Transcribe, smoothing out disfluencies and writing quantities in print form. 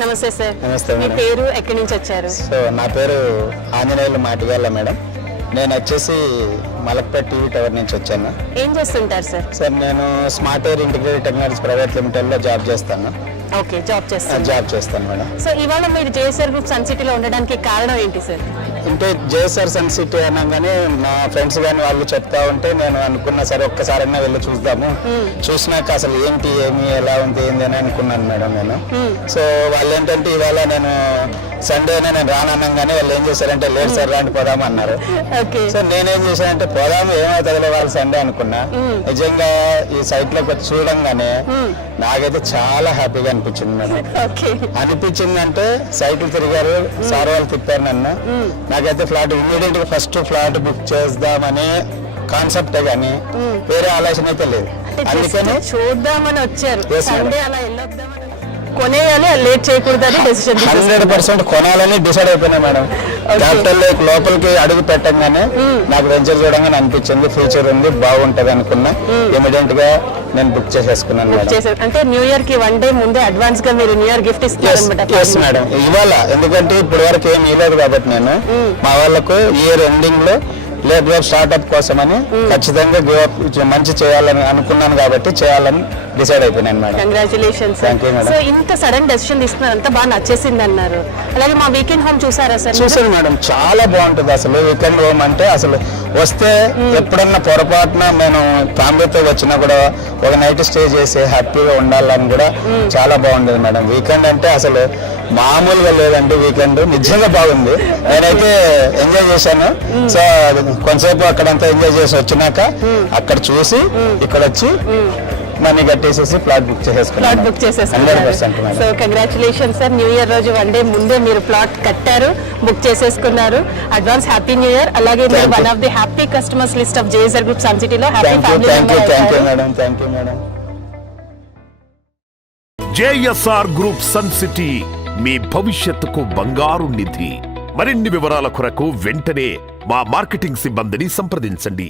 నమస్తే సార్. నమస్తే మీ మేడం. పేరు, ఎక్కడి నుంచి వచ్చారు? సో నా పేరు ఆంజనేయులు మాటిగాల మేడం. నేను వచ్చేసి మలక్పేట్ టీవీ టవర్ నుంచి వచ్చాను. ఏం చేస్తుంటారు సార్? సార్ నేను smart air integrated technologies private లిమిటెడ్లో జాబ్ చేస్తాను. ఓకే, జాబ్ చేస్తాను. జాబ్ చేస్తాను మేడం. సో ఇవాళ మీరు జేఎస్ఆర్ గ్రూప్ సన్ సిటీలో ఉండడానికి కారణం ఏంటి సార్? అంటే జేఎస్ఆర్ సన్ సిటీ అనగానే నా ఫ్రెండ్స్ కానీ వాళ్ళు చెప్తా ఉంటే నేను అనుకున్నా సరే ఒక్కసారైనా వెళ్ళి చూద్దాము. చూసినాక అసలు ఏంటి ఏమి ఎలా ఉంది ఏంది అని అనుకున్నాను మేడం నేను. సో వాళ్ళు ఏంటంటే ఇవాళ నేను సండేనే నేను రాననగానే వాళ్ళు ఏం చేశారంటే లేదు సార్ రాండి పోదాము అన్నారు. సో నేనేం చేశానంటే పోదాము ఏమవుతుందిలే వాళ్ళు సండే అనుకున్నా. నిజంగా ఈ సైట్ లోకి వచ్చి చూడంగానే నాకైతే చాలా హ్యాపీగా అనిపించింది మేడం. అనిపించిందంటే సైట్లు తిరిగారు సార్ వాళ్ళు తిప్పారు నన్ను. నాకైతే ఫ్లాట్ ఇమ్మీడియట్ గా ఫస్ట్ ఫ్లాట్ బుక్ చేద్దామని కాన్సెప్ట్ గానీ వేరే ఆలోచన అయితే లేదు. అందుకని చూద్దామని వచ్చారు. సండే అలా వెళ్ళొద్దామని కొనేయాలి, లేట్ చేయకూడదని డెసిషన్ 100% కొనాలని డిసైడ్ అయిపోయినా మేడం. క్యాపిటల్ లోపలికి అడుగు పెట్టంగానే నాకు వెంచర్ చూడంగానే అనిపించింది ఫ్యూచర్ ఉంది బాగుంటది అనుకున్నా. ఇమీడియట్ గా నేను బుక్ చేసేసుకున్నాను మేడం. అంటే న్యూ ఇయర్ కి 1 day ముందే అడ్వాన్స్ గా మీరు న్యూ ఇయర్ గిఫ్ట్ ఇస్తారు మేడం. ఇవాళ ఎందుకంటే ఇప్పటి వరకు ఏం ఇవ్వలేదు కాబట్టి నేను మా వాళ్ళకు ఇయర్ ఎండింగ్ లో లేట్ జాబ్ స్టార్ట్అప్ కోసమని ఖచ్చితంగా మంచి చేయాలని అనుకున్నాను కాబట్టి చేయాలని డిసైడ్ అయిపోయినాను మేడం. కంగ్రాచులేషన్స్. సో ఇంత సడన్ డెసిషన్ తీసుకున్నారు, అంతా బాగా నచ్చేసింది అన్నారు. అలాగే మా వీకెండ్ హోమ్ చూసారా సార్? చూసాను మేడం, చాలా బాగుంటుంది అసలు. వీకెండ్ హోమ్ అంటే అసలు వస్తే ఎప్పుడన్నా పొరపాటున నేను ఫ్యామిలీతో వచ్చినా కూడా ఒక నైట్ స్టే చేసి హ్యాపీగా ఉండాలని కూడా చాలా బాగుండేది మేడం. వీకెండ్ అంటే అసలు మామూలుగా లేదండి. వీకెండ్ నిజంగా బాగుంది. నేనైతే ఎంజాయ్ చేశాను. సో కొంతసేపు అక్కడంతా ఎంజాయ్ చేసి వచ్చినాక అక్కడ చూసి ఇక్కడ వచ్చి మనీ కట్టేసేసి ప్లాట్ బుక్ చేసేసుకున్నాను. 100%. So congratulation sir. New year రోజు 1 day ముందే మీరు ప్లాట్ కట్టారు, బుక్ చేసేసుకున్నారు. Advance happy new year. అలాగే మీరు one of the happy customers list of JSR group sun సిటీలో happy family member. Thank you madam. JSR group Sun City మీ భవిష్యత్తుకు బంగారు నిధి. మరిన్ని వివరాల కొరకు వెంటనే మా మార్కెటింగ్ సిబ్బందిని సంప్రదించండి.